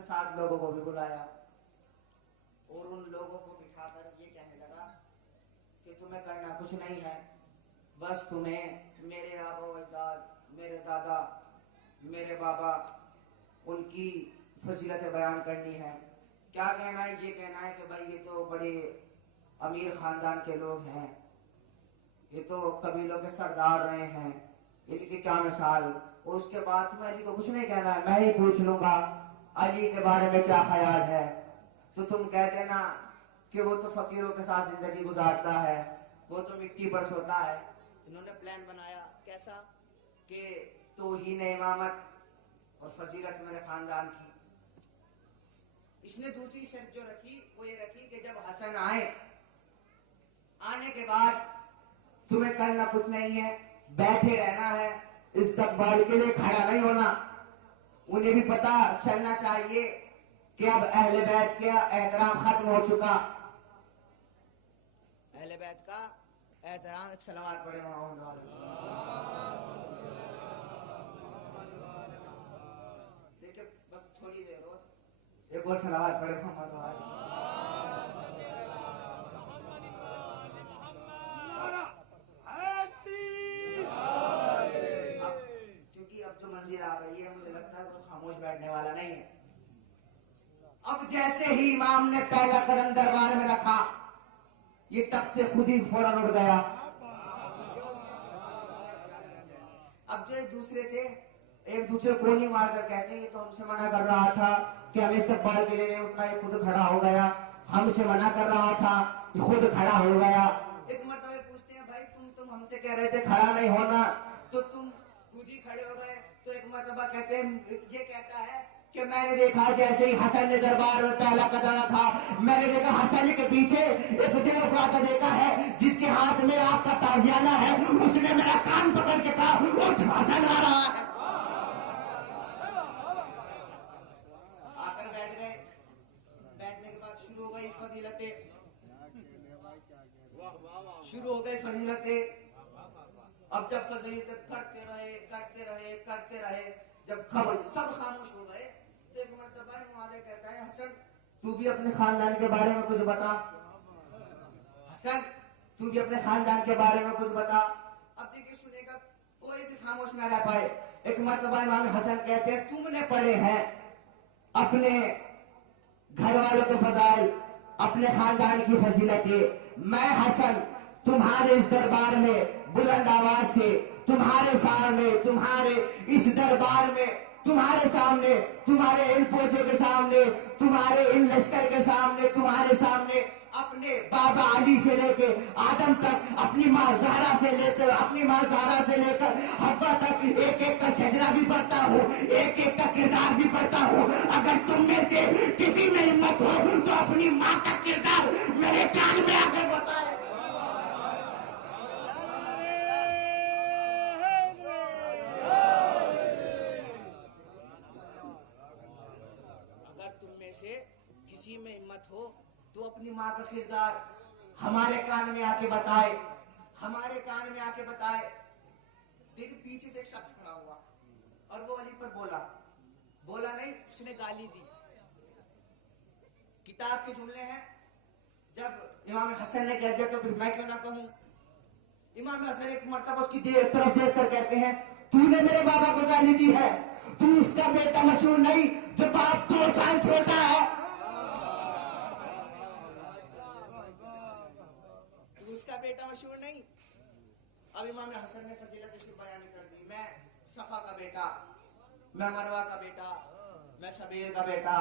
से 7 लोगों को भी बुलाया और उन लोगों को बिठाकर ये कहने लगा कि तुम्हें करना कुछ नहीं है, बस तुम्हें मेरे आबा अजदाद, मेरे दादा, मेरे बाबा, उनकी फजीलतें बयान करनी है। क्या कहना है? ये कहना है कि भाई ये तो बड़े अमीर खानदान के लोग हैं, ये तो कबीलों के सरदार रहे हैं, इनकी क्या मिसाल। और उसके बाद तुम्हें अली को कुछ नहीं कहना है, मैं ही पूछ लूंगा अली के बारे में क्या ख्याल है, तो तुम कह देना कि वो तो फकीरों के साथ जिंदगी गुजारता है, वो तो मिट्टी पर सोता है। इन्होंने प्लान बनाया कैसा कि तौहीन इमामत और फजीलत मेरे खानदान की। इसने दूसरी शर्त जो रखी वो ये रखी कि जब हसन आए, आने के बाद तुम्हें करना कुछ नहीं है, बैठे रहना है, इस्तकबाल के लिए खड़ा नहीं होना। उन्हें भी पता चलना चाहिए कि अब अहले बैत का एहतराम खत्म हो चुका। अहले बैत का एहतराम, सलावत पढ़े मोहम्मद वाले। देखिए बस थोड़ी देर हो, एक और सलावत पढ़े मोहम्मद वाले। आ गई है, मुझे लगता है कोई खामोश बैठने वाला नहीं है। अब जैसे ही इमाम ने पहला कदम दरबार में रखा, ये तख्त से खुद ही फौरन उठ गया। अब जो दूसरे थे एक दूसरे को नहीं मारकर कहते हैं ये तो हमसे मना कर रहा था कि हमें इस्तकबाल के लिए नहीं उठना, ये खुद खड़ा हो गया। हमसे मना कर रहा था, ये खुद खड़ा हो गया। एक मर्तबा पूछते हैं भाई तुम हमसे कह रहे थे खड़ा नहीं होना, तो तुम खुद ही खड़े हो गए। तो एक मर्तबा कहते हैं, ये कहता है कि मैंने देखा जैसे ही हसन ने दरबार में पहला कदम रखा, मैंने देखा हसन के पीछे एक देवता देखा है जिसके हाथ में आपका ताजियाना है। उसने मेरा कान पकड़ के कहा उठ, हसन आ रहा है। आकर बैठ गए। बैठने के बाद शुरू हो गई फजीलतें, शुरू हो गई फजीलतें। अब जब फजीलत करते रहे, जब सब खामोश हो गए, तो एक मर्तबा मुआविया कहता है हसन तू भी अपने खानदान के बारे में कुछ बता। हसन तू भी अपने खानदान के बारे में कुछ बता। अब देखिए सुनेगा कोई भी खामोश ना रह पाए। एक मर्तबा इमाम हसन कहते हैं तुमने पढ़े हैं अपने घर वालों के फजाइल, अपने खानदान की फजीलतें। मैं हसन तुम्हारे इस दरबार में बुलंद आवाज से तुम्हारे सामने, तुम्हारे इस दरबार में, तुम्हारे सामने, तुम्हारे इन फौजों के सामने, तुम्हारे इन लश्कर के सामने, तुम्हारे सामने अपने बाबा अली से लेके आदम तक, अपनी माँ ज़हरा से लेकर, अपनी माँ ज़हरा से लेकर हव्वा तक एक एक का शजरा भी पढ़ता हूँ, एक एक का किरदार भी पढ़ता हूँ। अगर तुम में से किसी में हिम्मत हो तो अपनी माँ का किरदार मेरे कान में आकर बताए। किसी में हिम्मत हो तो अपनी माँ का किरदार हमारे कान में आके बताए, हमारे कान में आके बताए। देखिए पीछे से एक शख्स खड़ा हुआ और वो अली पर बोला नहीं, उसने गाली दी। किताब के जुमले हैं, जब इमाम हसन ने कह दिया तो फिर मैं क्यों ना कहूं। इमाम हसन एक मर्तबा उसकी तरफ देख कर कहते हैं तूने मेरे बाबा को गाली दी है, तू उसका बेटा मशहूर नहीं जो बाप 2 साल छोटा है, उसका बेटा मशहूर नहीं। अब इमाम हसन ने फजीलत बयान कर दी, मैं सफा का बेटा, मैं मरवा का बेटा, मैं शबीर का बेटा,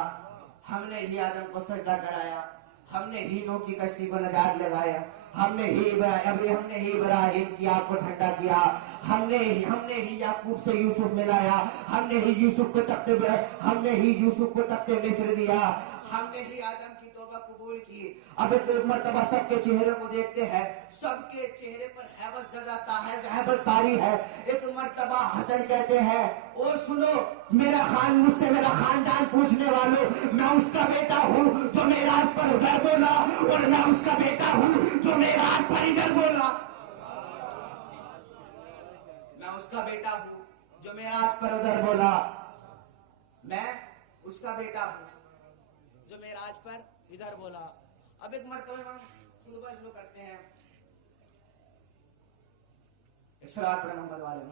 हमने ही आदम को सजदा कराया, हमने ही नूह की कश्ती को नजात लगाया, हमने ही इब्राहिम की आग को ठंडा किया, हमने ही याकूब से यूसुफ मिलाया, हमने ही यूसुफ को तख्ते मिस्र दिया, हमने ही आदम की तौबा कबूल की। अब एक मर्तबा सबके चेहरे को देखते हैं, सबके चेहरे पर हैबत ज़दा है, हैबत तारी है। एक मर्तबा हसन कहते हैं ओ सुनो मुझसे मेरा खानदान पूछने वालों, मैं उसका बेटा हूँ जो मेराज पर उधर बोला, और मैं उसका बेटा हूँ जो मेराज पर इधर बोला। मैं उसका बेटा हूँ जो मेराज पर उधर बोला, मैं उसका बेटा जो मेराज पर इधर बोला। अब एक मरतबा इमाम खुतबा शुरू करते हैं, एक सलात पर मोहम्मद वाले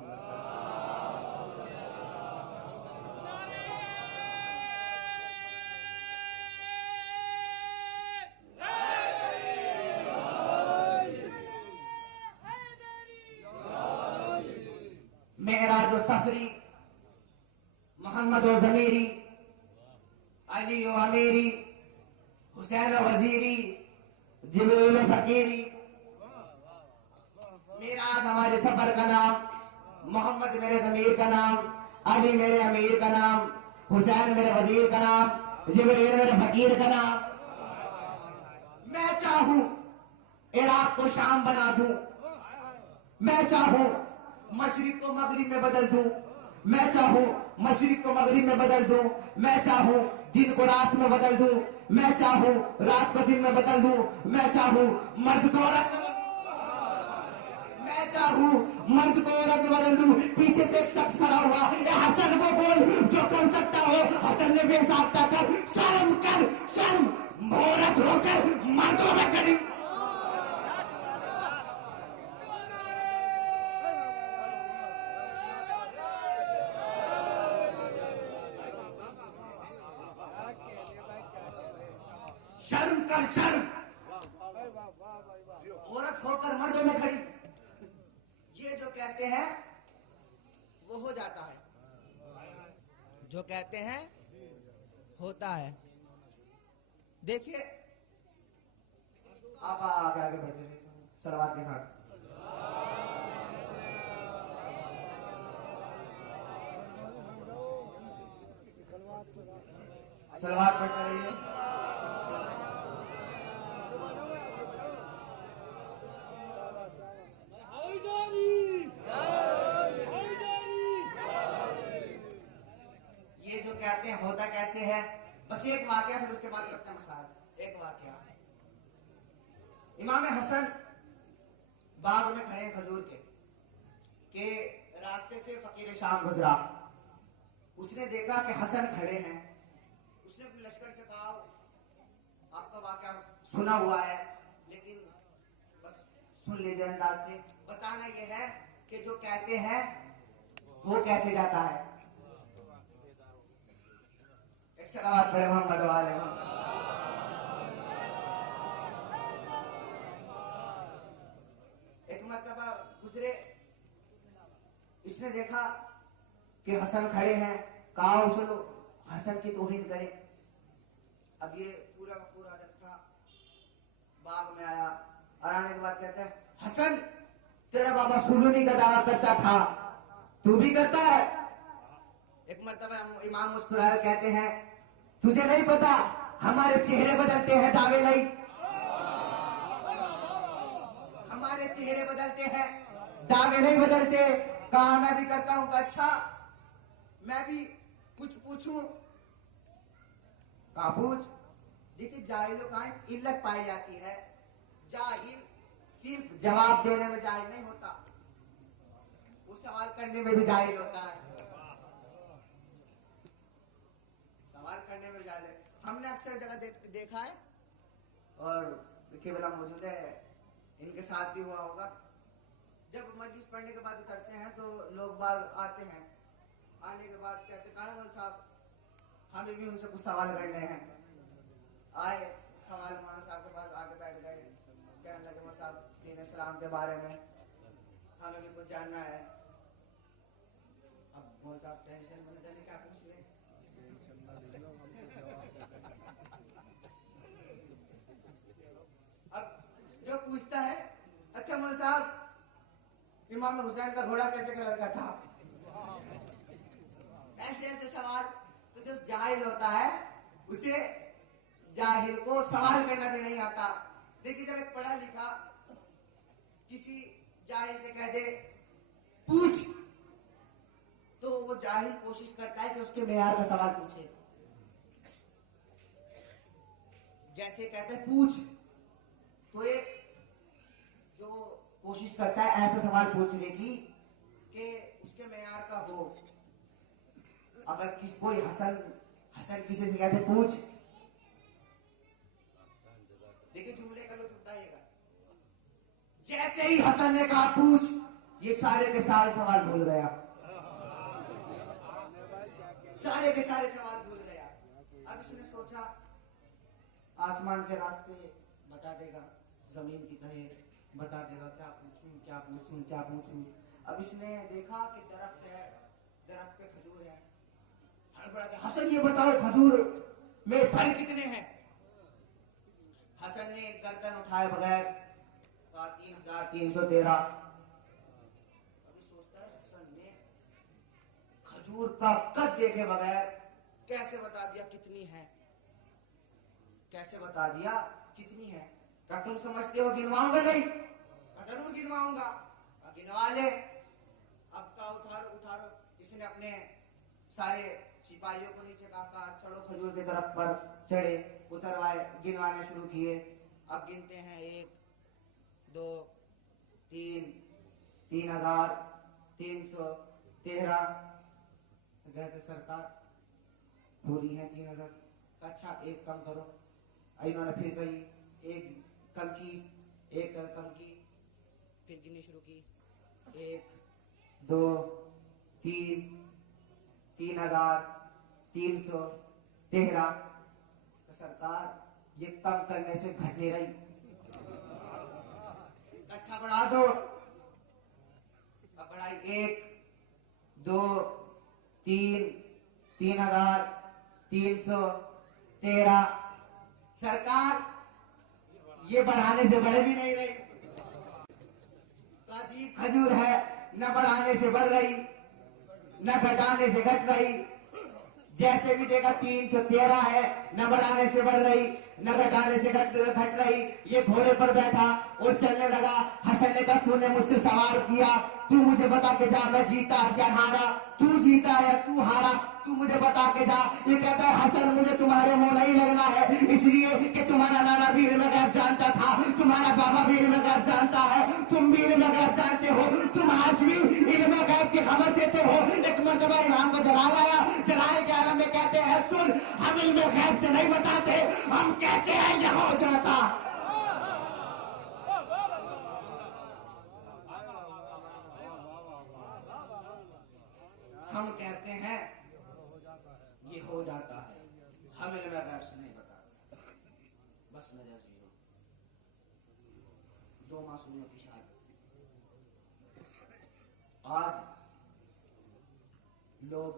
मेराज सफरी, मोहम्मद ज़मीरी, अली अमीरी, हुसैन वजीरी, जिब्रील फकीरी। मेराज हमारे सफर का नाम, मोहम्मद मेरे ज़मीर का नाम, अली मेरे अमीर का नाम, हुसैन मेरे वजीर का नाम, जिब्रील मेरे फकीर का नाम। मैं चाहूं इराक को शाम बना दूं, मैं चाहूं मशरिक को मगरिब में बदल दूं, मैं चाहूं मशरिक को मगरिब में बदल दूं, मैं चाहूं दिन को रात में बदल दूं, मैं चाहूं रात को दिन में बदल दूं, मैं चाहूं मर्द को औरत में, मैं चाहूं मर्द को औरत में बदल दूं। पीछे से एक शख्स खड़ा हुआ, हसन को बोल जो कर सकता हो। हसन ने बेसाख्ता कर शर्म औरत होकर मर्दों में करी। शर्म औरत होकर मर्दों में खड़ी। ये जो कहते हैं वो हो जाता है, जो कहते हैं होता है। देखिए आप आगे बढ़ते सलवात के साथ। सलवात पढ़ते रहिए। ये जो कहते हैं होता कैसे है, बस एक वाकया फिर उसके बाद करते हैं मसाल। एक वाकया, इमाम हसन बाग में खड़े खजूर के रास्ते से फकीर शाम गुजरा। उसने देखा कि हसन खड़े हैं। उसने अपने लश्कर से कहा, आपका वाकया सुना हुआ है लेकिन बस सुन लीजिए अंदाज से। बताना यह है कि जो कहते हैं वो कैसे जाता है। एक सलावत पढ़े मोहम्मद वाले मोहम्मद। एक मरतबा गुजरे, इसने देखा कि हसन खड़े हैं। कहा चलो हसन की तौहीन करें। अब ये पूरा का पूरा जत्था बाग में आया और आने के बाद कहते हैं, हसन तेरा बाबा सुलूनी का दावा करता था, तू भी करता है। एक मरतबा इमाम मुस्कुराए कहते हैं, तुझे नहीं पता हमारे चेहरे बदलते हैं, दावे नहीं। हमारे चेहरे बदलते हैं, दावे नहीं बदलते। कहा मैं भी करता हूं। अच्छा मैं भी कुछ पूछूं? कहा पूछ। देखिए जाहिलों का इल्लत पाई जाती है, जाहिल सिर्फ जवाब देने में जाहिल नहीं होता, वो सवाल करने में भी जाहिल होता है। सवाल करने में जाहिल है। हमने अक्सर जगह देखा है और केवल मौजूद है, इनके साथ भी हुआ होगा। जब मजलिस पढ़ने के बाद उतरते हैं तो लोग बाग आते हैं। आने के बाद कहते हैं, साहब हमें भी उनसे कुछ सवाल करने हैं। आए सवाल मौलाना साहब के पास आके बैठ गए। कहने लगे, मौलाना साहब दीन इस्लाम के बारे में हमें भी कुछ जानना है। अब मौलाना साहब टेंशन में जाने क्या पूछ ले। अब जो पूछता है, अच्छा मौलाना साहब इमाम हुसैन का घोड़ा कैसे कलर का था? ऐसे ऐसे सवाल। तो जो जाहिल होता है उसे जाहिल को सवाल करना भी नहीं आता। देखिए जब एक पढ़ा लिखा किसी जाहिल से कह दे पूछ, तो वो जाहिल कोशिश करता है कि उसके मेयार का सवाल पूछे। जैसे कहते हैं पूछ, तो ये जो कोशिश करता है ऐसा सवाल पूछने की कि उसके मेयार का हो। अगर कोई हसन किसी से कहते पूछ, लेकिन जुमले का लुत्फ उठाइएगा। जैसे ही हसन ने कहा पूछ, ये सारे के सारे सवाल भूल गया, सारे के सारे सवाल भूल गया। अब इसने सोचा आसमान के रास्ते बता देगा, जमीन की तह बता देगा, क्या पूछूं क्या पूछूं क्या पूछूं। अब इसने देखा कि दरख्त है, दरख्त पे खजूर है। हड़बड़ा के हसन ये बताओ खजूर में फल कितने हैं। हसन ने गर्दन उठाए बगैर कहा 3313। अभी सोचता है हसन ने खजूर का कद देखे बगैर कैसे बता दिया कितनी है, कैसे बता दिया कितनी है। क्या तुम समझते हो गिनवाऊंगा नहीं? जरूर गिनवाऊंगा। गिनवा ले। अब का उठारो उठारो। इसने अपने सारे सिपाहियों को नीचे कहा चढ़ो खजूर के दरख्त पर चढ़े, उतरवाए, गिनवाने शुरू किए। अब गिनते हैं 1 2 3 3313। कहते सरकार पूरी है 3000। अच्छा एक कम करो। इन्होंने फिर कही एक कम की, एक कम की, फिर गिननी शुरू की 1 2 3 3313। तो सरकार ये कम करने से घट नहीं रही, अच्छा बढ़ा दो। अब बढ़ाई 1 2 3 3313। सरकार ये बढ़ाने से बढ़ भी नहीं रही। तो अजीब खजूर है, न बढ़ाने से बढ़ रही न घटाने से घट रही। जैसे भी देखा 313 है, न बढ़ाने से बढ़ रही न घटाने से घट रही। ये घोड़े पर बैठा और चलने लगा। हसन ने कहा तूने मुझसे सवाल किया, तू मुझे बता के जा मैं जीता या हारा, तू जीता या तू हारा, तू मुझे बता के जा। ये कहता है हसन मुझे तुम्हारे मुंह नहीं लगना है, इसलिए कि तुम्हारा नाना भी इल्म गैब जानता था, तुम्हारा बाबा भी इल्म गैब जानता है, तुम भी इल्म गैब जानते हो, तुम आज भी इल्म गैब की खबर देते हो। एक मर्तबा इमाम को जला लाया, जलाए के आलम में कहते हैं सुन हम इल्म गैब से नहीं बताते, हम कहते हैं यह हो जाता। हम कहते हैं ये हो जाता है, हम इल्म गैब से नहीं बताते। बस मेरे अज़ीज़ों, 2 मासूमों की शादी। आज लोग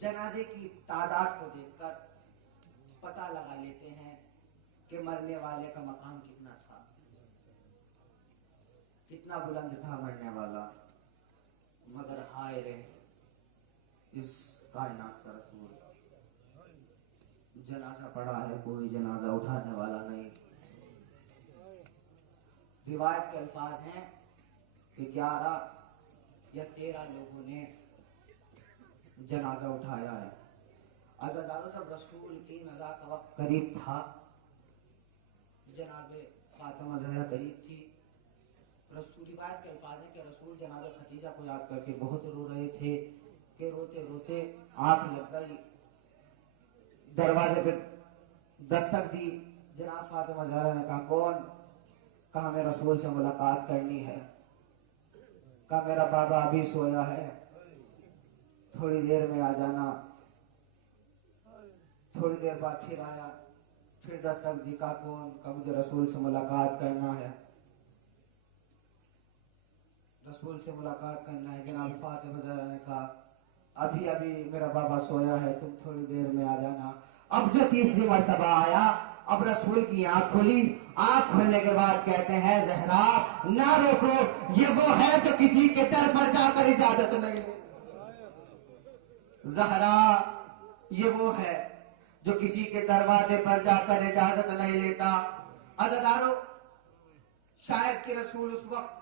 जनाजे की तादाद को देखकर पता लगा लेते हैं कि मरने वाले का मकाम कितना था, कितना बुलंद था मरने वाला। मगर हाय रे इस कायनात का रसूल, जनाजा पड़ा है, कोई जनाजा उठाने वाला नहीं। रिवायत के अल्फाज हैं कि 11 या 13 लोगों ने जनाजा उठाया है। अज़ादारों जब रसूल की नज़ा का वक्त करीब था, जनाबे फातिमा ज़हरा करीब थी, रसूल रिवायत के अल्फाज हैं कि रसूल जनाबे खदीजा को याद करके बहुत रो रहे थे कि रोते रोते आंख लग गई। दरवाजे पे दस्तक दी। जनाब फातिमा ज़हरा ने कहा कौन? कहा मैं रसूल से मुलाकात करनी है। कहा मेरा बाबा अभी सोया है, थोड़ी देर में आ जाना। थोड़ी देर बाद फिर आया, फिर दस्तक दी। कहा कौन? कहा मुझे रसूल से मुलाकात करना है, रसूल से मुलाकात करना है। जनाब फातिमा ज़हरा ने कहा अभी अभी मेरा बाबा सोया है, तुम थोड़ी देर में आ जाना। अब जो तीसरी मर्तबा आया, अब रसूल की आंख खुली। आंख खुलने के बाद कहते हैं ज़हरा ना रोको, ये वो है जो किसी के दर पर जाकर इजाजत नहीं ले। ज़हरा ये वो है जो किसी के दरवाजे पर जाकर इजाजत नहीं लेता। अज़ादारों शायद कि रसूल उस वक्त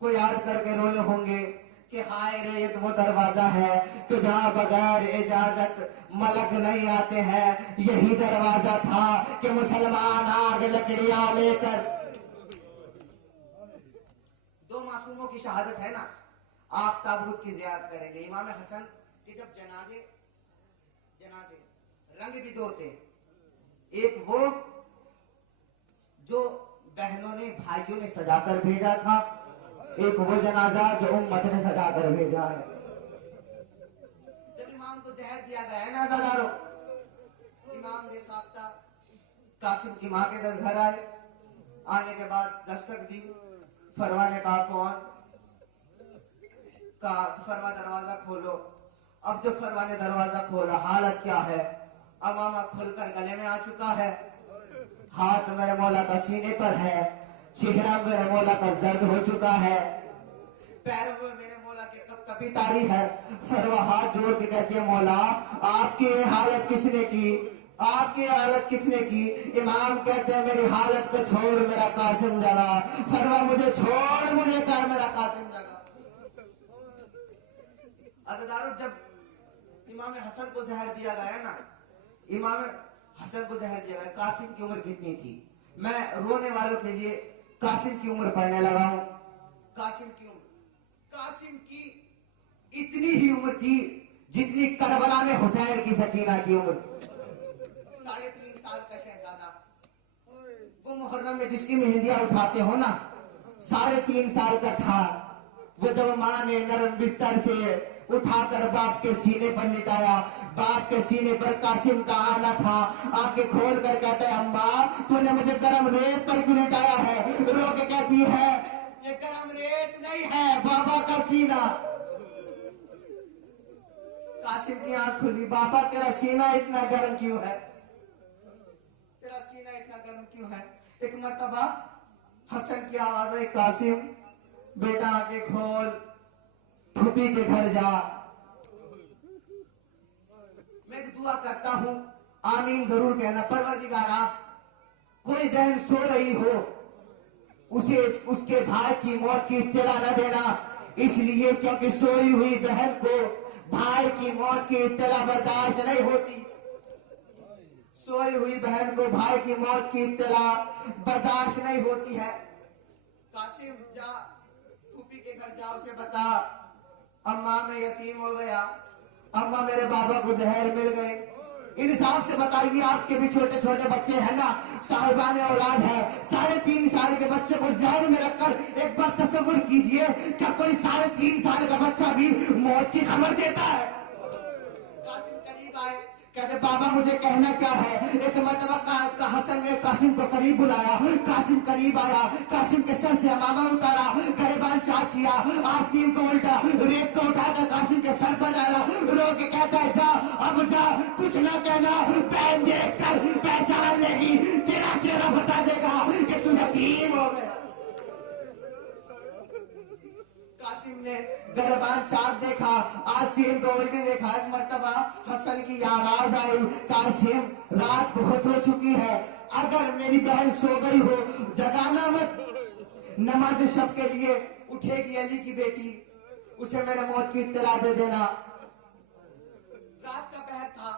को याद करके रोए होंगे कि हाय रे ये तो वो दरवाजा है कि जहां बगैर इजाजत मलक नहीं आते हैं। यही दरवाजा था कि मुसलमान आग लकड़ियां लेकर। 2 मासूमों की शहादत है ना। आप ताबूत की ज़ियारत करेंगे। इमाम हसन के जब जनाजे जनाजे रंग भी दो थे। एक वो जो बहनों ने भाइयों ने सजाकर भेजा था, एक वो जनाजा जो उम्मत ने सजाकर भेजा है। जब इमाम को जहर दिया गया है ना हज़ारों, इमाम बेसाख्ता कासिम की मां के घर आए। आने के बाद दस्तक दी। फरवा ने कहा कौन? कहा फरवा दरवाजा खोलो। अब जो फरवा ने दरवाजा खोला, हालत क्या है? अमामा खुलकर गले में आ चुका है, हाथ मेरे मौला का सीने पर है, चेहरा मेरे मौला का जर्द हो चुका है, पैरों में मेरे मौला के कपकपी तारी है। फरवा हाथ जोड़ के कहती है मौला आपकी हालत किसने की? आपकी हालत किसने की? इमाम कहते हैं मेरी हालत को छोड़ मेरा कासिम जगा। फरवा मुझे छोड़, मुझे कर मेरा कासिम जगा। अज़दारों जब इमाम हसन को जहर दिया गया ना, इमाम हसन को जहर दिया गया, कासिम की उम्र कितनी थी? मैं रोने वालों के लिए कासिम की उम्र पढ़ने लगा हूं। कासिम की उम्र, कासिम की इतनी ही उम्र थी जितनी करबला में हुसैन की सकीना की उम्र। 3.5 साल का शहजादा। वो मुहर्रम में जिसकी मेहंदियां उठाते हो ना, 3.5 साल का था वो। जब मां ने नरम बिस्तर से उठाकर बाप के सीने पर लिटाया, बाप के सीने पर कासिम का आना था। आंखें खोल कर कहता है अम्मा तूने मुझे गरम रेत पर क्यों लिटाया है? रो के कहती है ये गरम रेत नहीं है, बाबा का सीना। कासिम की आंख खुली, बाबा तेरा सीना इतना गर्म क्यों है? तेरा सीना इतना गर्म क्यों है? एक मर्तबा हसन की आवाज है कासिम बेटा आंखें खोल, फूफी के घर जा। मैं एक दुआ करता हूं, आमीन जरूर कहना। परवरदिगारा कोई बहन सो रही हो, उसे उसके भाई की मौत की इत्तला न देना, इसलिए क्योंकि सोई हुई बहन को भाई की मौत की इत्तला बर्दाश्त नहीं होती। सोई हुई बहन को भाई की मौत की इत्तला बर्दाश्त नहीं होती है। कासिम जा, फूफी के घर जा, उसे बता अम्मा मैं यतीम हो गया, अम्मा मेरे बाबा को जहर मिल गए। इंसाफ से बताइए आपके भी छोटे छोटे बच्चे हैं ना, साहिबान औलाद है, 3.5 साल के बच्चे को जहर में रखकर एक बार तसव्वुर कीजिए, क्या कोई 3.5 साल का बच्चा भी मौत की खबर देता है? कासिम करीब आए, कहते बाबा मुझे कहना क्या है? एक मरतबा हसन ने कासिम को करीब बुलाया, कासिम करीब आया, कासिम के सर से अमामा उतारा, गरेबान चाक किया, आस्तीन को उल्टा, रेत को उठाकर कासिम के सर पर डाला, रो के कहता है जा अब जा, कुछ ना कहना, बहन देख कर पहचान लेगी, तेरा चेहरा बता देगा कि तू यतीम हो गया। कासिम ने गरेबान चाक देखा, आस्तीन को उल्टे देखा। एक मर्तबा हसन की आवाज आई कासिम रात बहुत हो चुकी है, अगर मेरी बहन सो गई हो जगाना मत, नमाज सब के लिए उठेगी अली की बेटी, उसे मेरे मौत की इत्तला दे देना। रात का पहर था,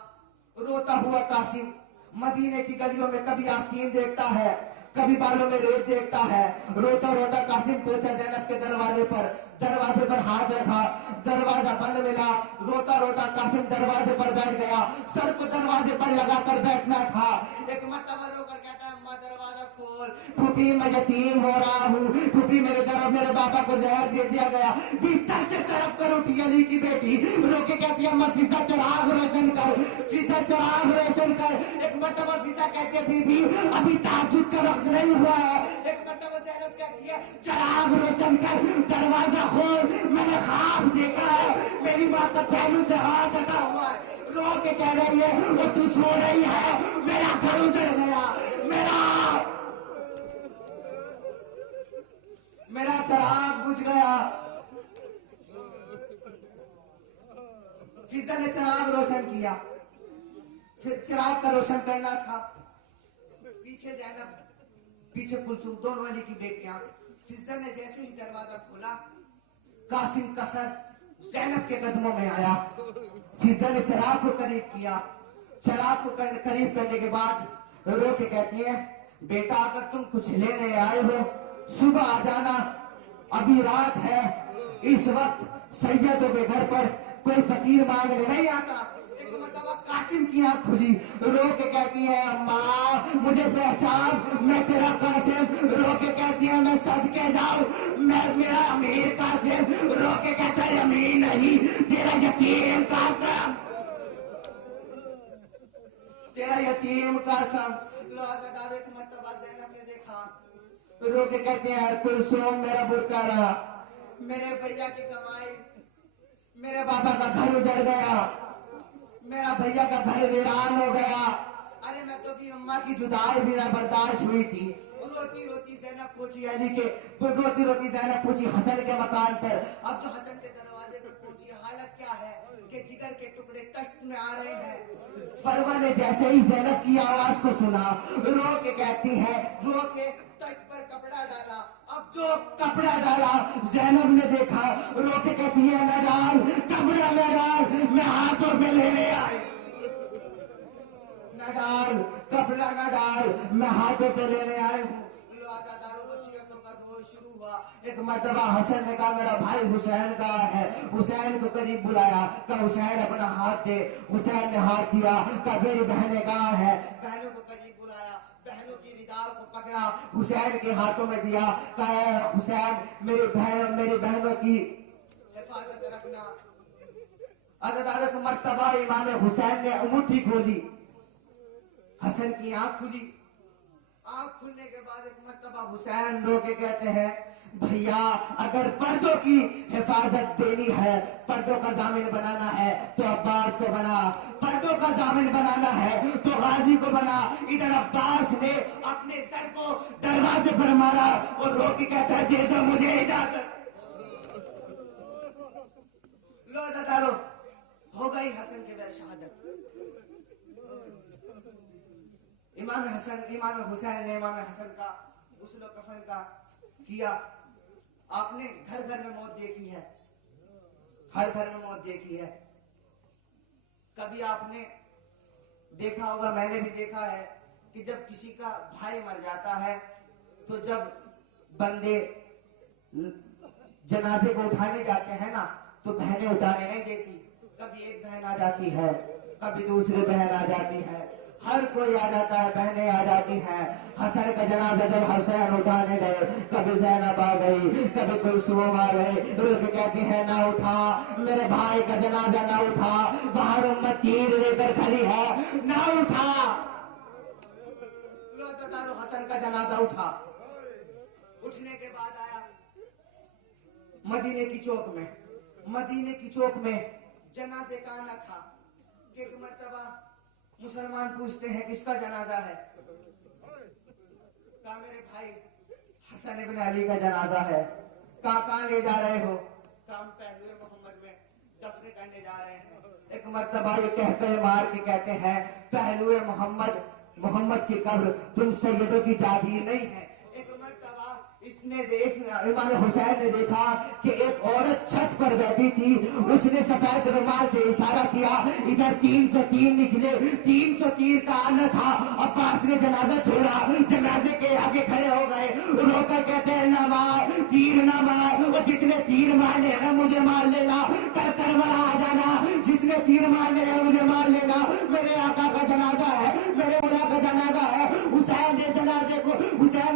रोता हुआ कासिम मदीने की गलियों में कभी आस्तीन देखता है, कभी बालों में रेत देखता है। रोता रोता कासिम पहुंचा ज़ैनब के दरवाजे पर हाथ रखा, दरवाजा बंद मिला। रोता रोता कासिम दरवाजे पर बैठ गया, सर को दरवाजे पर लगाकर बैठना था। एक मर्तबा रोकर कहता है अम्मा दरवाजा खोल, फूफी मैं यतीम हो रहा हूँ, फूफी मेरे बाबा को जहर दे दिया गया। बिस्तर से तड़प कर उठी अली की बेटी, रोके कहती है अम्मा फिजा चराग रोशन कर, फिजा चराग रोशन कर। एक मर्तबा फिजा कहती है बीबी अभी ताज्जुद का वक्त नहीं हुआ है। एक मर्तबा ज़ैनब कहती है चराग रोशन कर, दरवाजा खोल, मैंने ख्वाब देखा है मेरी माँ का पहलू से हाथ लगा हुआ है। रो के कह रही है वो तू सो रही है, मेरा घर उजड़ गया, मेरा चराग बुझ गया। फिजा ने चराग रोशन किया, फिर चिराग का रोशन करना था। पीछे ज़ैनब, पीछे कुलसुम, दोनों अली की बेटियां। फिजा ने जैसे ही दरवाजा खोला, कासिम का सर ज़ैनब के कदमों में आया। फिजा ने चिराग को करीब किया, चिराग को करीब करने के बाद रो के कहती है बेटा अगर तुम कुछ लेने आए हो सुबह आ जाना, अभी रात है, इस वक्त सैयदों के घर पर कोई फकीर मांगने नहीं आता। एक मर्तबा कासिम की आंख खुली, रो के कहती है अम्मा मुझे पहचान, मैं तेरा कासिम। रो के कहती है मैं सदके जाऊं, मैं मेरा अमीर कासिम। रो के कहता है अमीर नहीं, तेरा यतीम कासिम, तेरा यतीम कासिम। लाजदार एक मर्तबा ज़ैनब ने देखा, रो के कहते हैं कुलसुम मेरा बुरका रहा, मेरे भैया की कमाई, मेरे बाबा का घर उजड़ गया, मेरा भैया का घर वीरान हो गया। अरे मैं तो भी अम्मा की जुदाई भी ना बर्दाश्त हुई थी। रोती रोती ज़ैनब पहुंची अली के, रोती रोती ज़ैनब पहुंची हसन के मकान पर। अब जो हसन के दरवाजे पर पहुंची, हालत क्या है कि जिगर के टुकड़े तश्त में आ रहे हैं। फरवा ने जैसे ही ज़ैनब की आवाज को सुना, रो के कहती है, रो के तख्त पर कपड़ा डाला। अब जो कपड़ा डाला ज़ैनब ने देखा, रो के कहती है न डाल कपड़ा, न डाल, मैं हाथों में लेने आई। न डाल कपड़ा, न डाल, मैं हाथों पे लेने आई हूँ। वसीयतों का दौर शुरू हुआ। एक मर्तबा हसन ने कहा मेरा भाई हुसैन कहाँ है। हुसैन को करीब बुलाया, कहा हुसैन अपना हाथ दे। हुसैन ने हाथ दिया, कहा मेरी बहनें कहाँ है। बहनों को करीब बुलाया, बहनों की रिदा को पकड़ा, हुसैन के हाथों में दिया, कहा हुसैन मेरी बहनों की हिफाजत रखना। अदालत मर्तबा इमाम हुसैन ने अंगूठी खोली, हसन की आंख खुली। आंख खुलने के बाद एक मर्तबा हुसैन रो के कहते हैं भैया अगर पर्दों की हिफाजत देनी है, पर्दों का जामिन बनाना है तो अब्बास को बना, पर्दों का जामिन बनाना है तो गाजी को बना। इधर अब्बास ने अपने सर को दरवाजे पर मारा और रो के कहता है दे दो मुझे इजाजत। लो दादारो हो गई हसन के शहादत। इमाम हुसैन ने इमाम हसन का गुस्ल कफन का किया। आपने घर घर में मौत देखी है, हर घर में मौत देखी है। कभी आपने देखा होगा, मैंने भी देखा है कि जब किसी का भाई मर जाता है तो जब बंदे जनाजे को उठाने जाते हैं ना तो बहनें उठाने नहीं देती। कभी एक बहन आ जाती है, कभी दूसरी बहन आ जाती है, हर कोई आ जाता है, बहनें आ जाती हैं। हसन का जनाजा जब हुसैन उठाने गए, कभी ज़ैनब आ गई, कभी कुलसूम आ गए, रुक कहती है ना उठा मेरे भाई का जनाजा, ना उठा, बाहर उम्मत तीर लेकर खड़ी है, ना उठा। लो तो हसन का जनाजा उठा। उठने के बाद आया मदीने की चौक में, मदीने की चौक में जनाजे का आना था। एक मर्तबा मुसलमान पूछते हैं किसका जनाजा है। कहा मेरे भाई हसन इब्न अली का जनाजा है। कहाँ ले जा रहे हो। काम पहलुए मोहम्मद में दफन करने जा रहे हैं। एक मर्तबा ये कहते मार के कहते हैं पहलुए मोहम्मद की कब्र तुम सैयदों की जागीर नहीं है। एक मर्तबा इमाम हुसैन ने देखा कि एक औरत छत पर बैठी थी, उसने सफेद रुमाल से इशारा किया, इधर 303 निकले, 303 का आना था। अब्बास ने जनाजा छोड़ा, जनाजे के आगे खड़े हो गए, रोकर कहते हैं ना मार, तीर ना मार, वो जितने तीर मारने हैं मुझे मार लेना, कल करबला आ जाना, जितने तीर मारने हैं मुझे मार लेना, मेरे आका का जनाजा है, मेरे औला का जनाजा है। हुसैन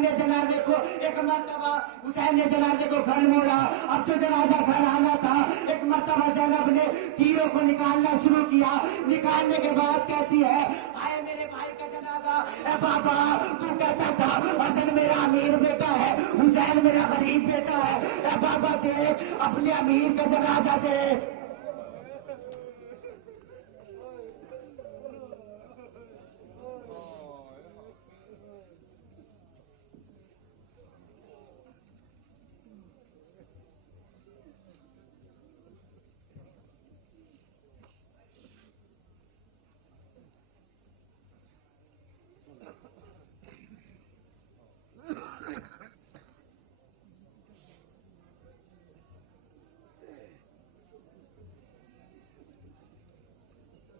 ने जनाजे को एक मर्तबा हुसैन ने जनाजे को घर मोड़ा। अब तो जनाजा घर आना था। एक मर्तबा ज़ैनब ने तीरों को निकालना शुरू किया। निकालने के बाद कहती है आए मेरे भाई का जनाजा। ए बाबा तू कहता था हसन मेरा अमीर बेटा है, हुसैन मेरा गरीब बेटा है। ए बाबा देख अपने अमीर का जनाजा दे।